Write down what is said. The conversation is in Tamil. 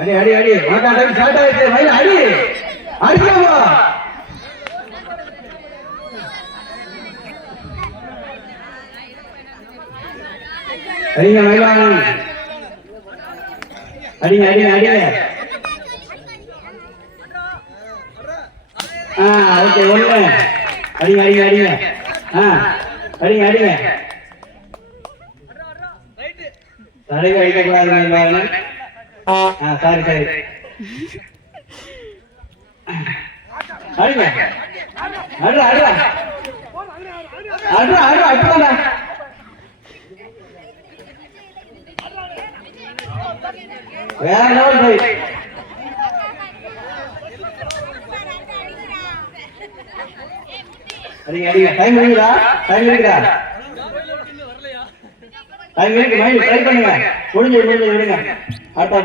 அடி அடி அடி. உனக்கு அந்த ஸ்டார்ட் ஆயிடுச்சு. மயில் அடி. அடிக்கலாமா அடிங்க மயிலாளன் அடிங்க அடிங்க அடிங்க. ஆ ஓகே ஒண்ணு. அடிங்க அடிங்க அடிங்க. ஆ அடிங்க அடிங்க. தலைவர் அடிக்கக்கூடாது மயிலாளன் சாரி சாரி. அடிங்க. அட்ரா அட்ரா அட்ரா அட்ரா அப்படிதானே வேற லெவல் ஃபைட் அடிங்க அடிங்க. டைம் இருக்குதா? டைம் இருக்குதா? டைம் இருக்கு மைண்ட் ட்ரை பண்ணுங்க. முடிஞ்சு முடிஞ்சு விடுங்க ஆட்டா